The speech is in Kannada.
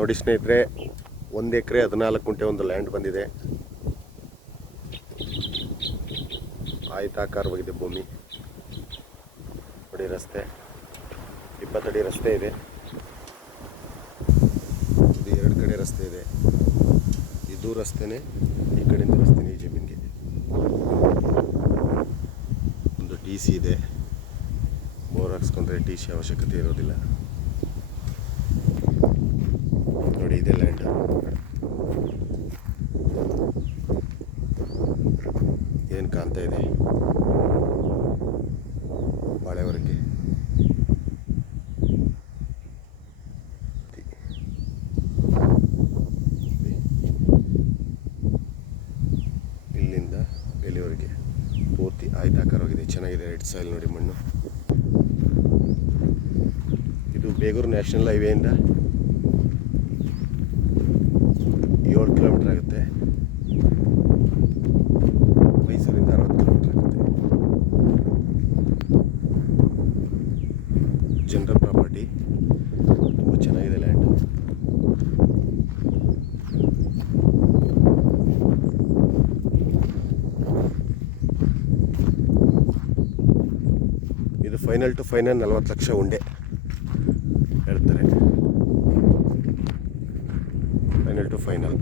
ನೋಡಿ ಸ್ನೇಹಿತರೆ, 1 ಎಕರೆ 14 ಗುಂಟೆ ಒಂದು ಲ್ಯಾಂಡ್ ಬಂದಿದೆ. ಆಯತಾಕಾರವಾಗಿದೆ ಭೂಮಿ. ನೋಡಿ ರಸ್ತೆ 20 ಅಡಿ ರಸ್ತೆ ಇದೆ. ಇದು 2 ಕಡೆ ರಸ್ತೆ ಇದೆ. ಇದು ರಸ್ತೆನೇ, ಈ ಕಡೆಯಿಂದ ರಸ್ತೆನೇ ಈ ಜಮೀನಿಗೆ. ಒಂದು TC ಇದೆ. ಬೋರ್ ಹಾಕ್ಸ್ಕೊಂಡ್ರೆ TC ಅವಶ್ಯಕತೆ ಇರೋದಿಲ್ಲ. ನೋಡಿ ಇದೆ ಲ್ಯಾಂಡ್. ಏನು ಕಾಣ್ತಾ ಇದೆ ಬಾಳೆವರೆಗೆ. ಇಲ್ಲಿಂದ ಎಲ್ಲಿವರೆಗೆ ಪೂರ್ತಿ ಆಯತಾಕಾರವಾಗಿದೆ. ಚೆನ್ನಾಗಿದೆ. ರೆಡ್ ಸಾಯಿಲ್ ನೋಡಿ ಮಣ್ಣು. ಇದು ಬೇಗೂರು ನ್ಯಾಷನಲ್ ಹೈವೇಯಿಂದ 7 ಕಿಲೋಮೀಟರ್ ಆಗುತ್ತೆ. ಮೈಸೂರಿಂದ 60 ಕಿಲೋಮೀಟರ್ ಆಗುತ್ತೆ. General property. ತುಂಬ ಚೆನ್ನಾಗಿದೆ ಲ್ಯಾಂಡು. ಇದು ಫೈನಲ್ ಟು ಫೈನಲ್ 40 ಲಕ್ಷ ಉಂಡೆ ಹೇಳ್ತಾರೆ. Final to final.